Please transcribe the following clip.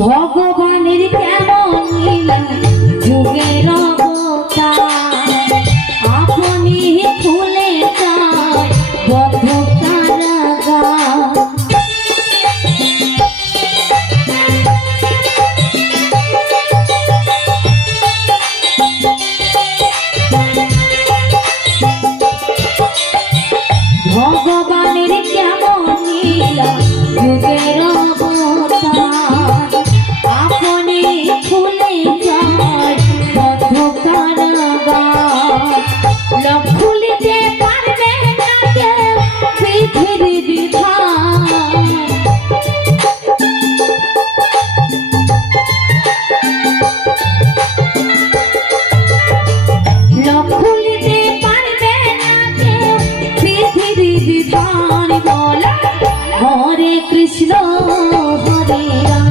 ভগবানের কেমন লীলা যুগের অবতার আপনি খুলে যায় বদ্ধ কারাগার ভগবানের কেমন লীলা যুগের অবতার আপনি খুলে যায় বদ্ধ কারাগার লোক খুলিতে পারবে না কেউ পৃথিবীর বিধান লোক খুলিতে পারবে না কেউ পৃথিবীর বিধান বলা হরে কৃষ্ণ হরে রাম